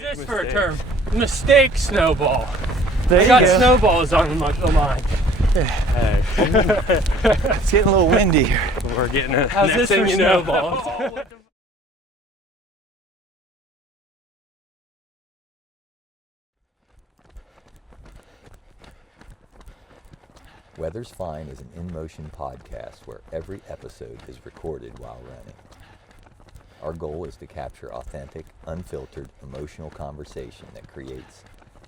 This for a term. Mistake snowball. There I you got go. snowballs on the line. Hey. It's getting a little windy here. We're getting it. How's Next this thing for you know. snowballs? Weather's Fine is an in-motion podcast where every episode is recorded while running. Our goal is to capture authentic, unfiltered, emotional conversation that creates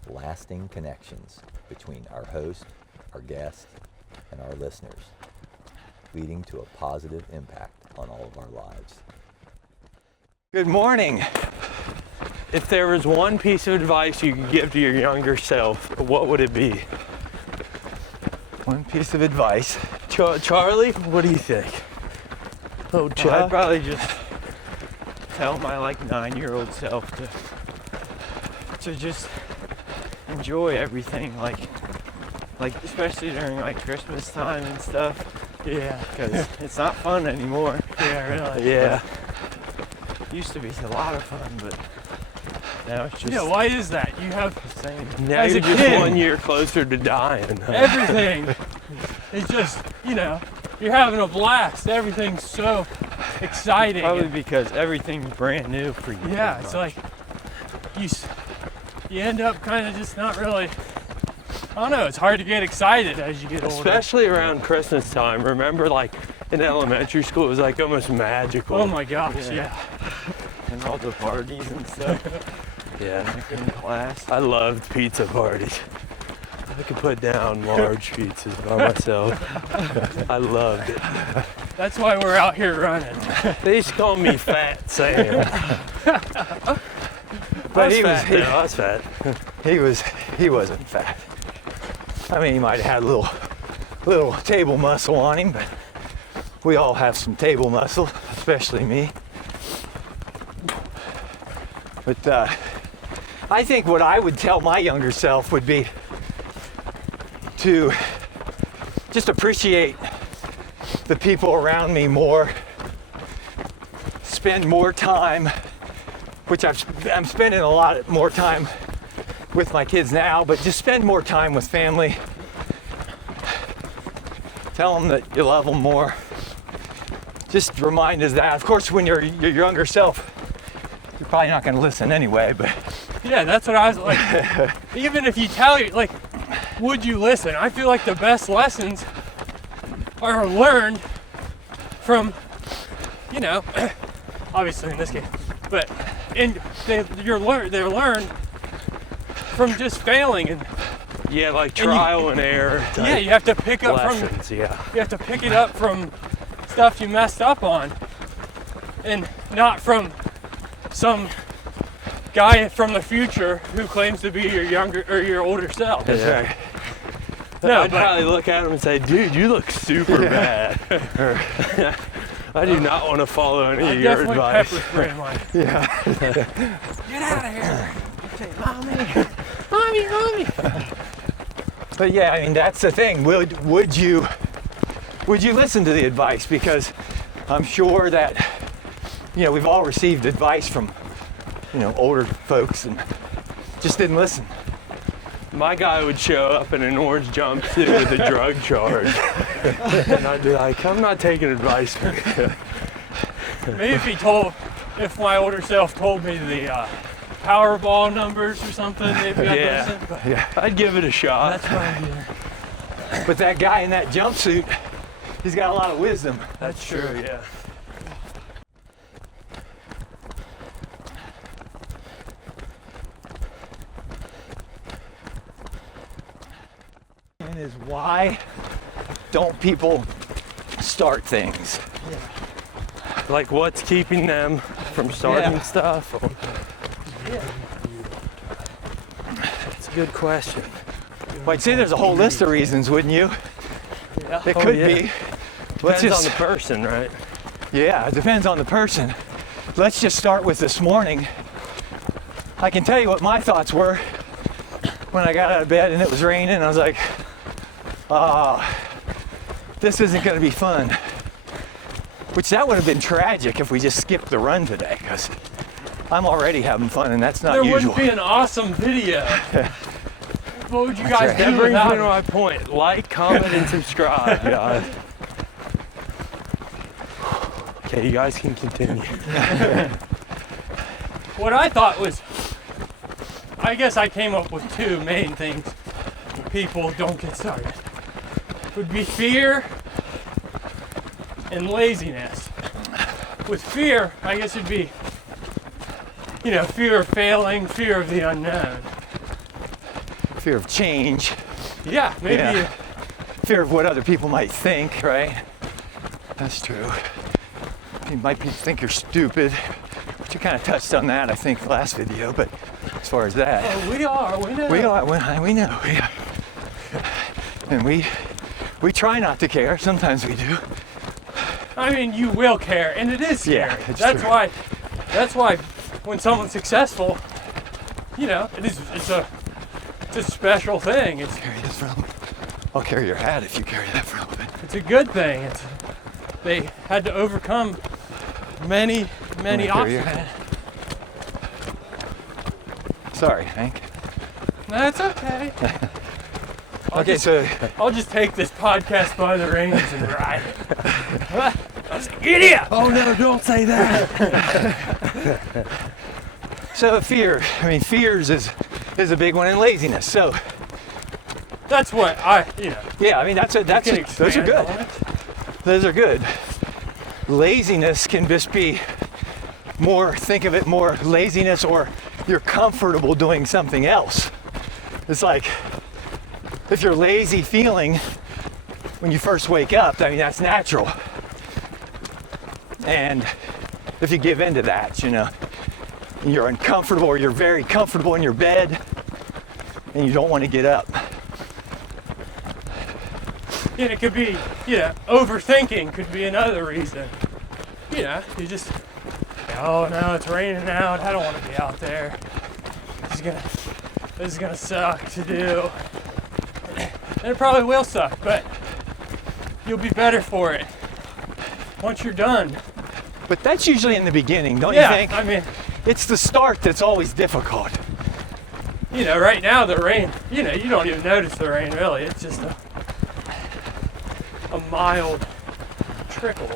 lasting connections between our host, our guest, and our listeners, leading to a positive impact on all of our lives. Good morning. If there was one piece of advice you could give to your younger self, what would it be? One piece of advice. Charlie, what do you think? Oh, I'd probably just tell my 9-year-old self to just enjoy everything, like especially during Christmas time and stuff. Yeah. Because it's not fun anymore. Yeah, really. Yeah. It used to be a lot of fun, but now it's just. Yeah, why is that? You have the same. Now As you're a just kid. 1 year closer to dying. everything. It's just, you're having a blast. Everything's so exciting. Probably because everything's brand new for you. Yeah, pretty it's much. like you end up kind of just not really. I don't know. It's hard to get excited as you get older. Especially around Christmas time. Remember, in elementary school, it was almost magical. Oh my gosh, yeah. And all the parties and stuff Yeah. in class. I loved pizza parties. I could put down large pizzas by myself. I loved it. That's why we're out here running. They used to call me Fat Sam. But I was fat. he wasn't fat. I mean, he might have had a little table muscle on him, but we all have some table muscle, especially me. But I think what I would tell my younger self would be to just appreciate the people around me more, spend more time, which I'm spending a lot more time with my kids now, but just spend more time with family. Tell them that you love them more. Just remind us that. Of course, when you're your younger self, you're probably not going to listen anyway, but Yeah, that's what I was like. Even if you tell you, would you listen? I feel like the best lessons are learned from, obviously in this case, but they're learned from just failing and Yeah, trial and error. yeah, you have to pick up Lessons, from yeah. you have to pick it up from stuff you messed up on, and not from some guy from the future who claims to be your younger or your older self. that's right. No, I'd but probably look at him and say, dude, you look super bad. I do not want to follow any I of your definitely advice. pepper spray mine. Yeah. Get out of here! Mommy! But yeah, I mean, that's the thing. Would you listen to the advice? Because I'm sure that, we've all received advice from, older folks and just didn't listen. My guy would show up in an orange jumpsuit with a drug charge. And I'd be like, I'm not taking advice from you. Maybe if my older self told me the Powerball numbers or something, maybe I'd Yeah. listen. But Yeah. I'd give it a shot. that's my idea. But that guy in that jumpsuit, he's got a lot of wisdom. That's true, yeah. And is why don't people start things? What's keeping them from starting Yeah. stuff? That's a good question. Well, I'd say there's a whole list of reasons, wouldn't you? Yeah. It could yeah. be. Let's Depends just, on the person, right? yeah, it depends on the person. Let's just start with this morning. I can tell you what my thoughts were when I got out of bed and it was raining. I was like, this isn't going to be fun. Which that would have been tragic if we just skipped the run today, because I'm already having fun, and that's not there usual. wouldn't be an awesome video. What would you guys That do brings me without to it? my point. Like, comment, and subscribe, guys. Okay, you guys can continue. What I thought was, I guess I came up with two main things people don't get started. Would be fear and laziness. With fear, I guess it'd be, fear of failing, fear of the unknown. Fear of change, Yeah, maybe. Yeah. fear of what other people might think, right? That's true. You might think you're stupid, but you kind of touched on that, I think, last video, but as far as that. Oh, we are. We know. We know. And we try not to care. Sometimes we do. I mean, you will care, and it is scary. Yeah, it's that's true. why when someone's successful, it's a special thing. Carry this from. I'll carry your hat if you carry that from. It's a good thing. They had to overcome many Carry your obstacles. hat. Sorry, Hank. That's okay. Okay, so I'll just take this podcast by the reins and ride it. Idiot! Oh no, don't say that. so fear. I mean, fears is a big one, and laziness. So That's what yeah, I mean can those are expand good. on it. Those are good. Laziness can just be more. Think of it more laziness, or you're comfortable doing something else. It's like if you're lazy feeling when you first wake up, I mean, that's natural. And if you give in to that, you're uncomfortable, or you're very comfortable in your bed and you don't want to get up. And it could be, overthinking could be another reason. You just, oh no, it's raining out. I don't want to be out there. This is gonna suck to do. And it probably will suck, but you'll be better for it once you're done. But that's usually in the beginning, don't you think? I mean, It's the start that's always difficult. right now the rain, you don't even notice the rain really. It's just a mild trickle.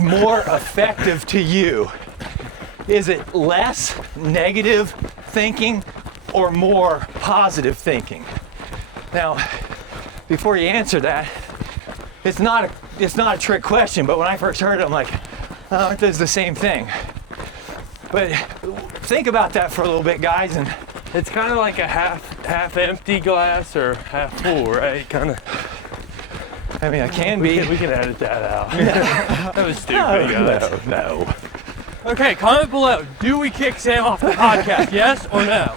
More effective to you? Is it less negative thinking or more positive thinking? Now, before you answer that, it's not a trick question, but when I first heard it, I'm like, oh, it does the same thing. But think about that for a little bit, guys, and It's kind of like a half empty glass or half full, right? Kind of. I mean, I can be. We can edit that out. That was stupid, guys. No. Okay, comment below. Do we kick Sam off the podcast? Yes or no?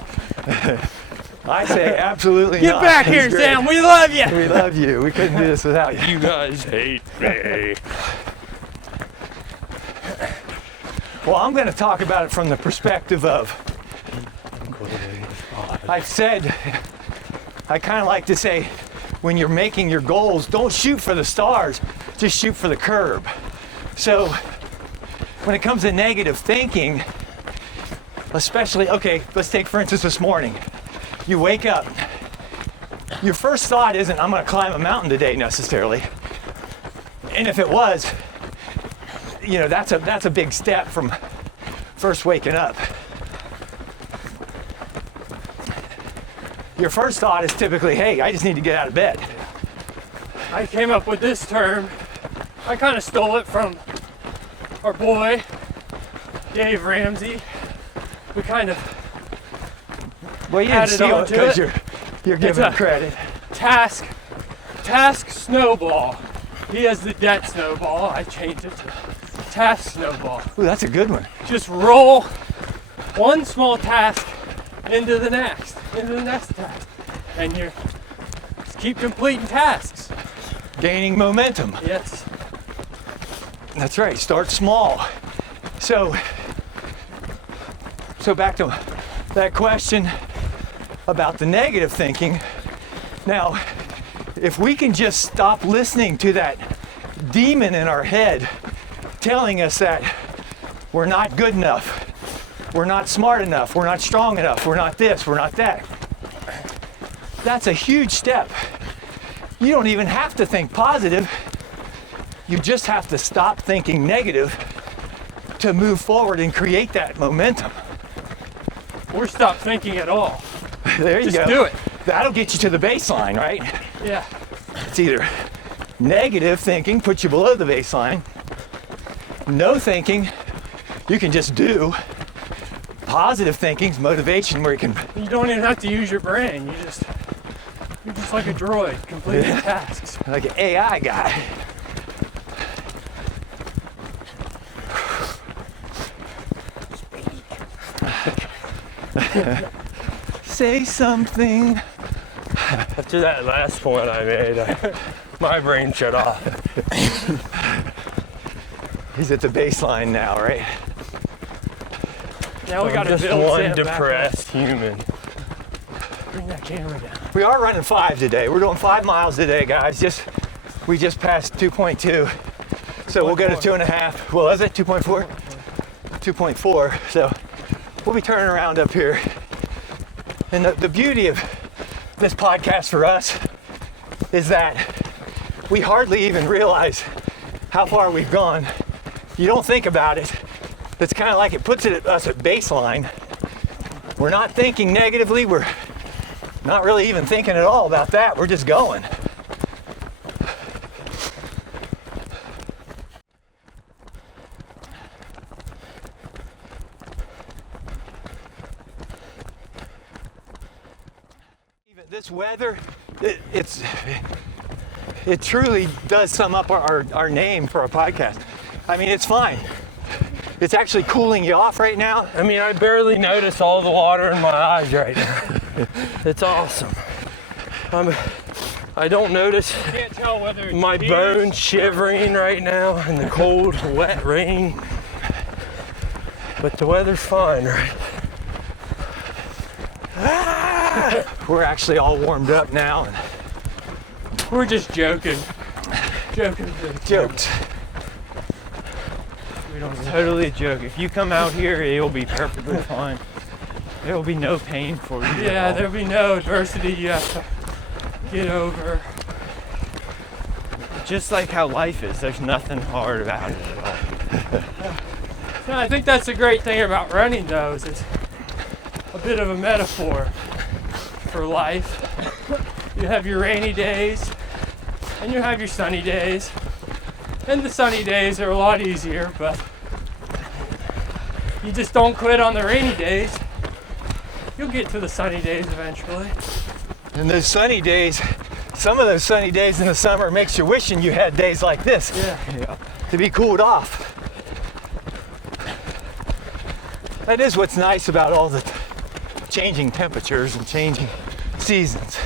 I say absolutely Get not. back He's here, great. Sam. We love you. We love you. We couldn't do this without you. You guys hate me. Well, I'm going to talk about it from the perspective of, I kind of like to say, when you're making your goals, don't shoot for the stars, just shoot for the curb. So when it comes to negative thinking, especially, okay, let's take for instance this morning. You wake up, your first thought isn't, I'm going to climb a mountain today necessarily. And if it was, that's a big step from first waking up. Your first thought is typically, hey, I just need to get out of bed. I came up with this term. I kind of stole it from our boy, Dave Ramsey. We kind of Well, you didn't added steal on it to because it. you're giving a- him credit. task snowball. He has the debt snowball. I changed it to task snowball. Ooh, that's a good one. Just roll one small task into the next task. And you just keep completing tasks. Gaining momentum. Yes. That's right. Start small. So back to that question about the negative thinking. Now, if we can just stop listening to that demon in our head telling us that we're not good enough, we're not smart enough, we're not strong enough, we're not this, we're not that. That's a huge step. You don't even have to think positive. You just have to stop thinking negative to move forward and create that momentum. Or stop thinking at all. There you Just go. do it. That'll get you to the baseline, right? Yeah. It's either negative thinking puts you below the baseline, no thinking, you can just do. Positive thinking's motivation where you can. You don't even have to use your brain. You're just like a droid completing tasks. Like an AI guy. Say something. After that last point I made, my brain shut off. He's at the baseline now, right? Now we I'm gotta just build one Sam back up. depressed human. Bring that camera down. We are running 5 today. We're doing 5 miles today, guys. We just passed 2.2. So we'll go to 2.5. Well, is it 2.4? 2.4. So we'll be turning around up here. And the beauty of this podcast for us is that we hardly even realize how far we've gone. You don't think about it. It's kind of like it puts us at baseline. We're not thinking negatively. We're not really even thinking at all about that. We're just going. This weather, it truly does sum up our name for our podcast. I mean, it's fine. It's actually cooling you off right now. I mean, I barely notice all the water in my eyes right now. It's awesome. I don't notice Can't tell whether it's my tears bones shivering right now in the cold, wet rain. But the weather's fine, right? We're actually all warmed up now and We're just joking. joked. We don't totally a joke. If you come out here, it will be perfectly fine. There will be no pain for you. Yeah, there'll be no adversity you have to get over. Just like how life is, there's nothing hard about it at all. No, I think that's the great thing about running, though, is it's a bit of a metaphor for life. You have your rainy days, and you have your sunny days. And the sunny days are a lot easier, but you just don't quit on the rainy days. You'll get to the sunny days eventually. And those sunny days, some of those sunny days in the summer makes you wishing you had days like this Yeah. to be cooled off. That is what's nice about all the changing temperatures and changing seasons.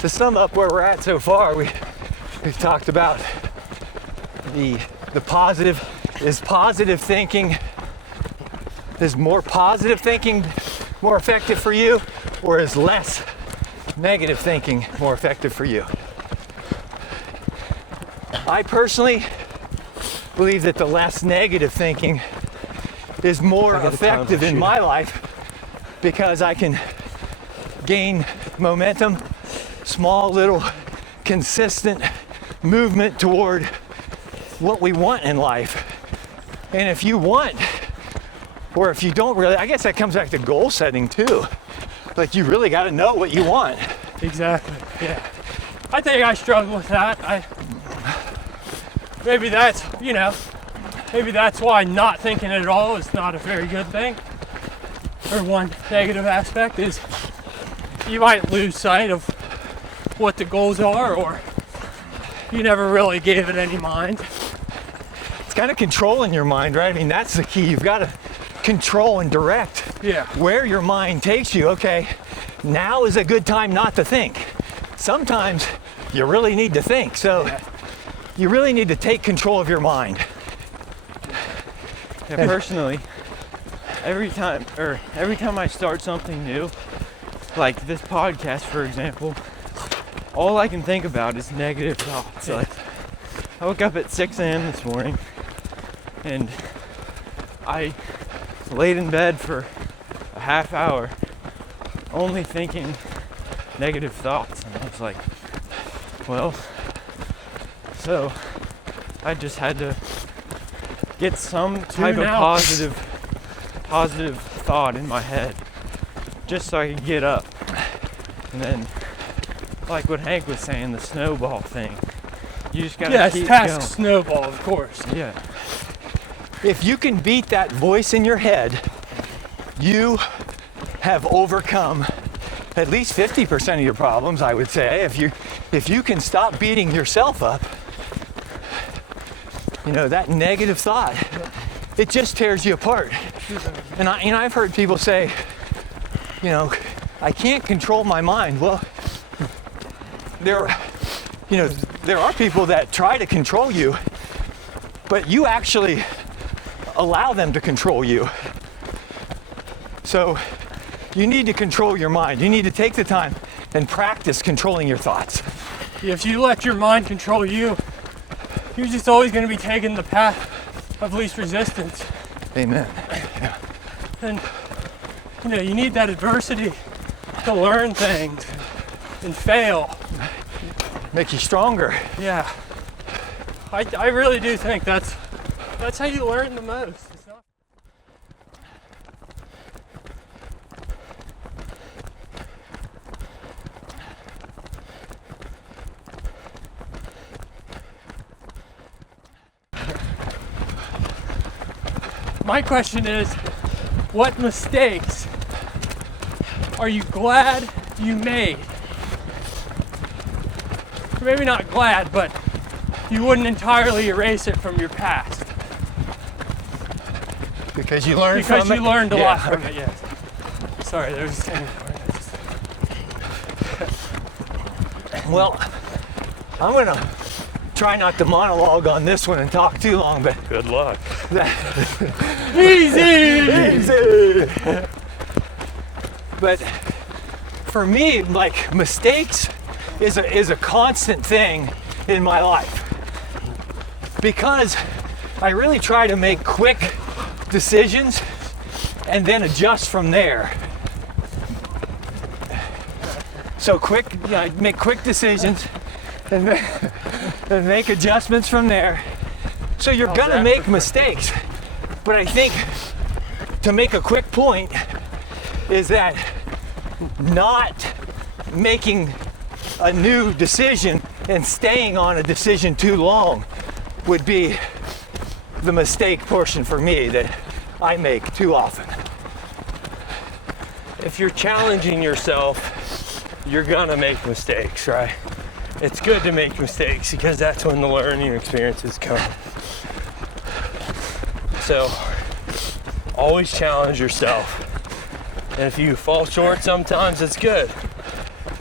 To sum up where we're at so far, we've talked about the positive. Is positive thinking, is more positive thinking more effective for you, or is less negative thinking more effective for you? I personally believe that the less negative thinking is more effective in my life because I can gain momentum, small little consistent movement toward what we want in life. And if you want, or if you don't really, I guess that comes back to goal setting too. Like you really got to know what you want. Exactly. Yeah. I think I struggle with that. Maybe that's why not thinking at all is not a very good thing. Or one negative aspect is you might lose sight of what the goals are, or you never really gave it any mind. It's kind of controlling your mind, right? I mean, that's the key. You've got to control and direct where your mind takes you. Okay, now is a good time not to think. Sometimes you really need to think, so you really need to take control of your mind. Yeah, personally, every time I start something new, like this podcast, for example, all I can think about is negative thoughts. Like, I woke up at 6 a.m. this morning, and I laid in bed for a half hour, only thinking negative thoughts. And I was like, well, so I just had to get some type of positive thought in my head, just so I could get up. And then, like what Hank was saying, the snowball thing. You just gotta keep task going. snowball, of course. Yeah. If you can beat that voice in your head, you have overcome at least 50% of your problems, I would say. If you can stop beating yourself up, you know, that negative thought, it just tears you apart. And I've heard people say, you know, I can't control my mind. Well, there are people that try to control you, but you actually allow them to control you. So you need to control your mind. You need to take the time and practice controlling your thoughts. If you let your mind control you, you're just always going to be taking the path of least resistance. Amen. And you know, you need that adversity to learn things and fail. Make you stronger. Yeah. I really do think that's how you learn the most. It's not... My question is, what mistakes are you glad you made? Or maybe not glad, but you wouldn't entirely erase it from your past. Because you learned Because from it? you learned a Yeah. lot from it, yes. Sorry, there was a thing. Well, I'm gonna try not to monologue on this one and talk too long, but Good luck. Easy! But for me, like, mistakes is a constant thing in my life, because I really try to make quick decisions and then adjust from there. So make quick decisions and then make adjustments from there. So you're gonna make mistakes, but I think to make a quick point is that not making a new decision and staying on a decision too long would be the mistake portion for me that I make too often. If you're challenging yourself, you're gonna make mistakes, right? It's good to make mistakes because that's when the learning experiences come. So always challenge yourself. And if you fall short sometimes, it's good.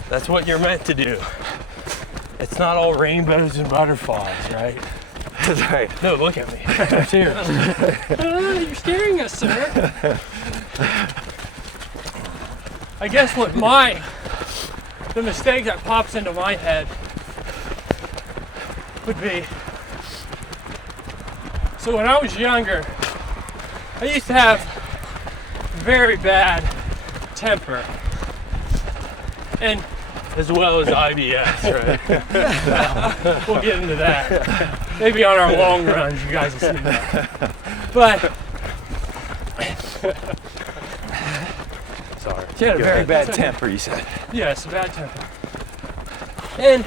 That's what you're meant to do. It's not all rainbows and butterflies, right? That's right. No, look at me. I'm serious. You're scaring us, sir. I guess the mistake that pops into my head would be, so when I was younger, I used to have very bad temper. And As well as IBS, right? we'll get into that. Maybe on our long runs, you guys will see that. But Sorry. She had a very bad That's okay. temper, you said. yes, bad temper. And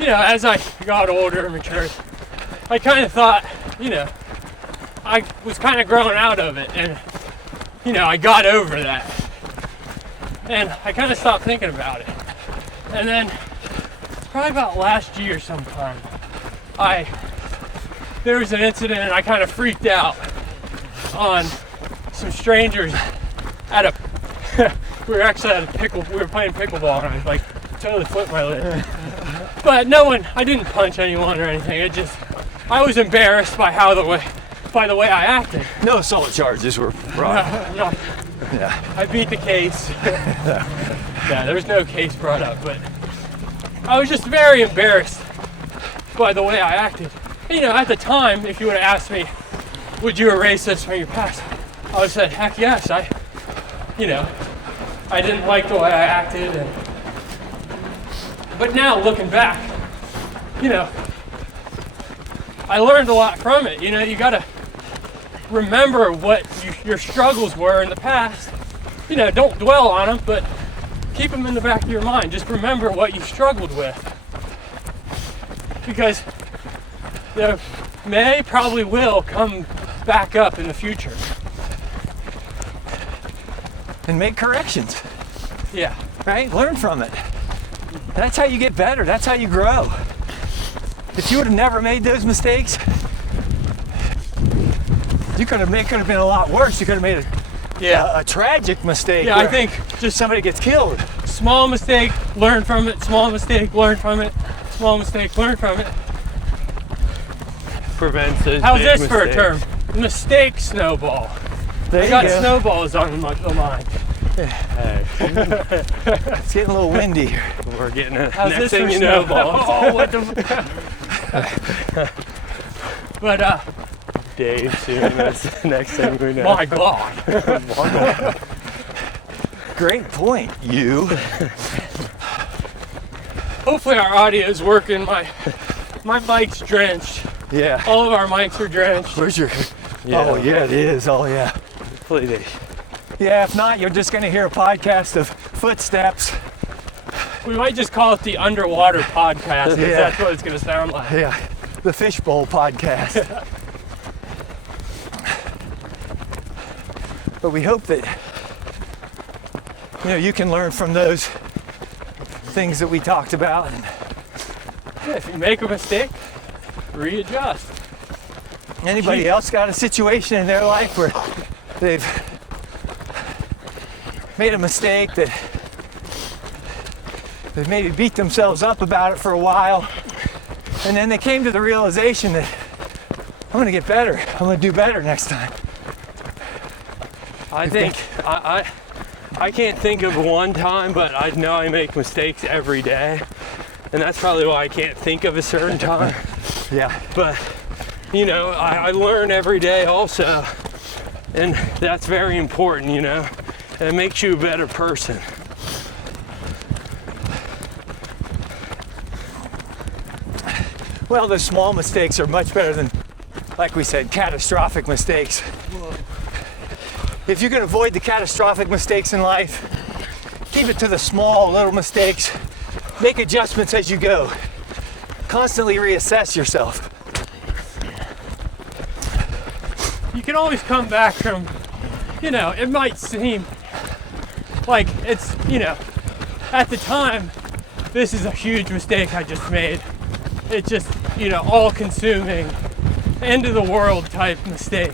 you know, as I got older and matured, I kind of thought, you know, I was kind of growing out of it, and you know, I got over that, and I kind of stopped thinking about it. And then, probably about last year sometime, there was an incident and I kind of freaked out on some strangers at a. We were actually at a we were playing pickleball, and I like totally flipped my lid. But no one. I didn't punch anyone or anything. I was embarrassed by the way I acted. No assault charges were brought. No, Yeah. I beat the case. Yeah, there was no case brought up, but I was just very embarrassed by the way I acted. You know, at the time, if you would have asked me, would you erase this from your past? I would have said, heck yes. I didn't like the way I acted. But now, looking back, you know, I learned a lot from it. You know, you gotta remember what your struggles were in the past. You know, don't dwell on them, but keep them in the back of your mind. Just remember what you struggled with. Because they probably will come back up in the future. And make corrections, Yeah. right? Learn from it. That's how you get better. That's how you grow. If you would have never made those mistakes, it could have been a lot worse. You could have made a tragic mistake. Yeah, I think just somebody gets killed. small mistake, learn from it. Small mistake, learn from it. Small mistake, learn from it. Prevents those How's big this for a mistakes. term? Mistake snowball. There I you got go. snowballs on the line. Hey, It's getting a little windy here. we're getting a How's next this thing for you know. snowballs? Oh, what the? But Dave, soon that's the next thing we know. my God. Great point, you. Hopefully our audio is working. My mic's drenched. Yeah. All of our mics are drenched. Where's your? Yeah. Oh yeah, it is. Oh yeah. Please. Yeah. If not, you're just gonna hear a podcast of footsteps. We might just call it the Underwater Podcast, because Yeah. that's what it's going to sound like. Yeah. The Fishbowl podcast. But we hope that you can learn from those things that we talked about. And Yeah, if you make a mistake, readjust. anybody else got a situation in their life where they've made a mistake that they've maybe beat themselves up about it for a while, and then they came to the realization that I'm gonna get better. I'm gonna do better next time. I think I can't think of one time, but I know I make mistakes every day, and that's probably why I can't think of a certain time. Yeah. But I learn every day also, and that's very important. And it makes you a better person. Well, those small mistakes are much better than, like we said, catastrophic mistakes. If you can avoid the catastrophic mistakes in life, keep it to the small little mistakes. Make adjustments as you go. Constantly reassess yourself. You can always come back from, it might seem like it's, at the time, this is a huge mistake I just made. It's just, all-consuming, end of the world type mistake.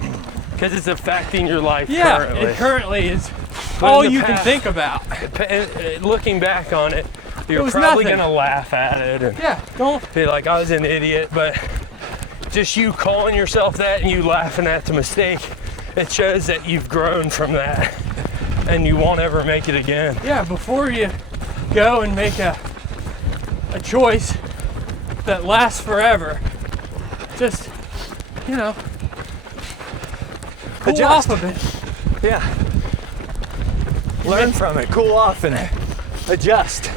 Because it's affecting your life Yeah, currently. it currently is But all in the you can past- think about. Looking back on it, you're was probably nothing. gonna laugh at it and Yeah, don't. be like, I was an idiot. But just you calling yourself that and you laughing at the mistake, it shows that you've grown from that and you won't ever make it again. Yeah, before you go and make a choice that lasts forever, just, cool Adjust. off a bit. Yeah. Learn from it, cool off, and adjust.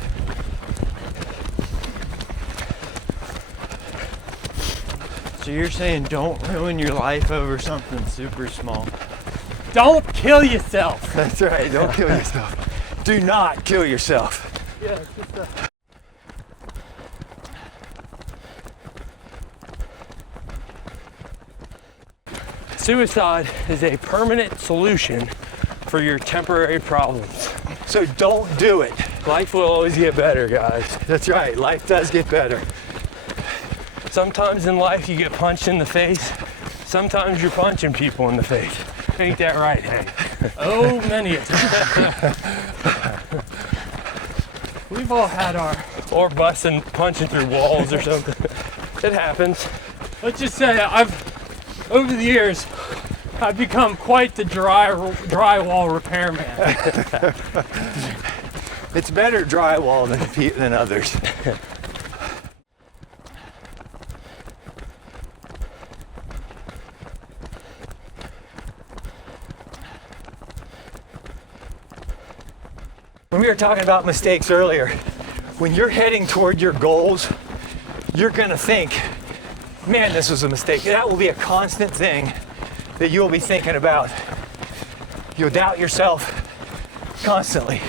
So you're saying don't ruin your life over something super small. Don't kill yourself. That's right, don't kill yourself. Do not kill yourself. Yeah, it's just a... Suicide is a permanent solution for your temporary problems. So don't do it. Life will always get better, guys. That's right, life does get better. Sometimes in life you get punched in the face. Sometimes you're punching people in the face. Ain't that right, Hank? Oh, many a time. We've all had our. Or busting, punching through walls or something. It happens. Let's just say over the years, I've become quite the drywall repairman. It's better drywall than others. When we were talking about mistakes earlier, when you're heading toward your goals, you're gonna think, man, this was a mistake. That will be a constant thing that you'll be thinking about. You'll doubt yourself constantly.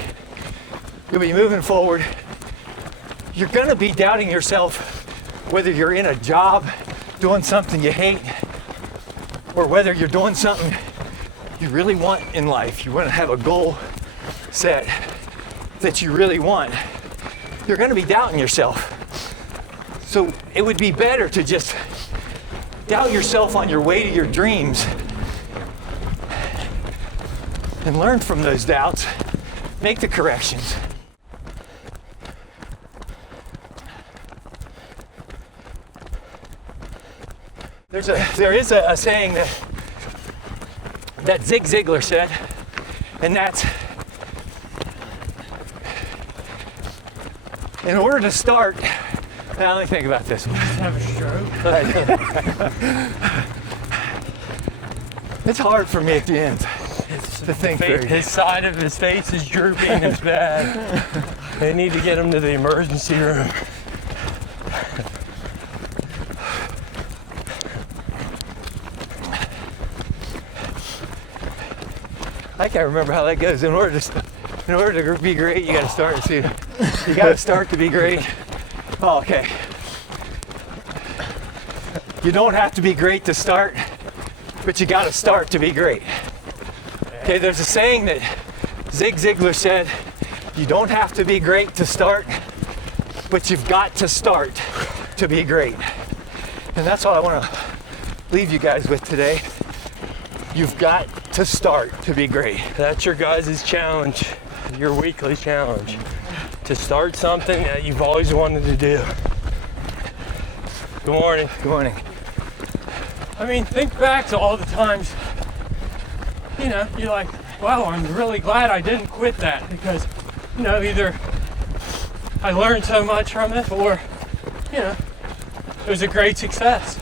You'll be moving forward. You're gonna be doubting yourself whether you're in a job doing something you hate or whether you're doing something you really want in life. You wanna have a goal set that you really want. You're gonna be doubting yourself. So it would be better to just doubt yourself on your way to your dreams and learn from those doubts, make the corrections. There is a saying that Zig Ziglar said, and that's, in order to start, now let me think about this one. Have a stroke. It's hard for me at the end to think. His side of his face is drooping. It's bad. They need to get him to the emergency room. I can't remember how that goes. In order to be great, you got to start. See, you got to start to be great. Oh, okay. You don't have to be great to start, but you got to start to be great. Okay, there's a saying that Zig Ziglar said, you don't have to be great to start, but you've got to start to be great. And that's all I want to leave you guys with today. You've got to start to be great. That's your guys' challenge, your weekly challenge. To start something that you've always wanted to do. Good morning. Good morning. I mean, think back to all the times, you know, you're like, wow, I'm really glad I didn't quit that because, you know, either I learned so much from it or, you know, it was a great success.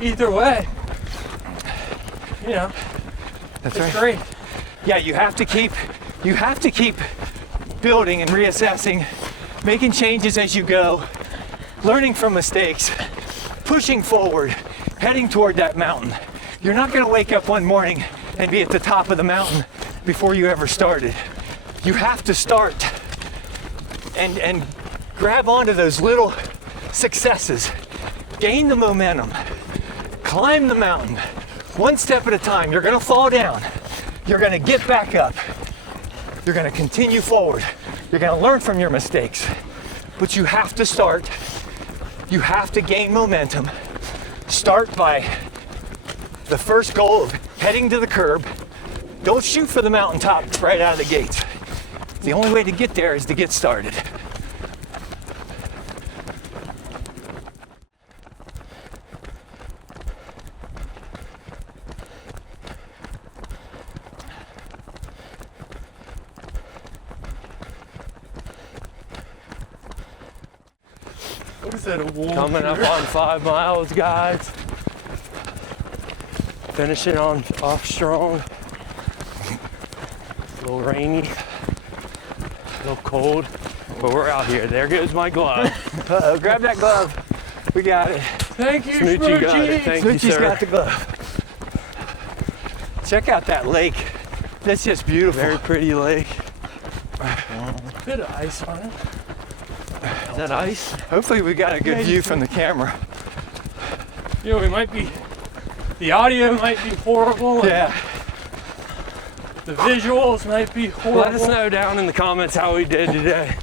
Either way, you know, That's it's right. great. Yeah, you have to keep building and reassessing, making changes as you go, learning from mistakes, pushing forward, heading toward that mountain. You're not going to wake up one morning and be at the top of the mountain before you ever started. You have to start and grab onto those little successes, gain the momentum, climb the mountain, one step at a time. You're going to fall down. You're going to get back up. You're going to continue forward. You're going to learn from your mistakes. But you have to start. You have to gain momentum. Start by the first goal of heading to the curb. Don't shoot for the mountaintop right out of the gates. The only way to get there is to get started. What is that, a wolf? Coming up on 5 miles, guys. Finishing off strong. A little rainy, a little cold, but we're out here. There goes my glove. Uh-oh, grab that glove. We got it. Thank you, Smoochie got it. Smoochie. Thank you, Smoochie's sir. got the glove. Check out that lake. That's just beautiful. Very pretty lake. Bit of ice on it. Is that ice? Hopefully we got a good view from the camera. You know, the audio might be horrible. and Yeah. The visuals might be horrible. Let us know down in the comments how we did today.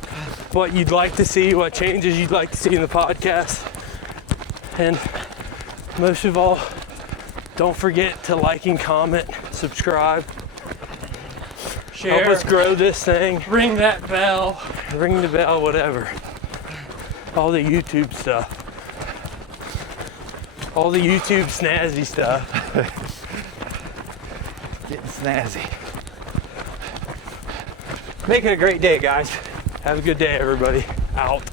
What you'd like to see, what changes you'd like to see in the podcast. And most of all, don't forget to like and comment, subscribe, share, help us grow this thing, ring that bell. ring the bell, whatever. All the YouTube stuff. All the YouTube snazzy stuff. Getting snazzy. Make it a great day, guys. Have a good day, everybody. Out.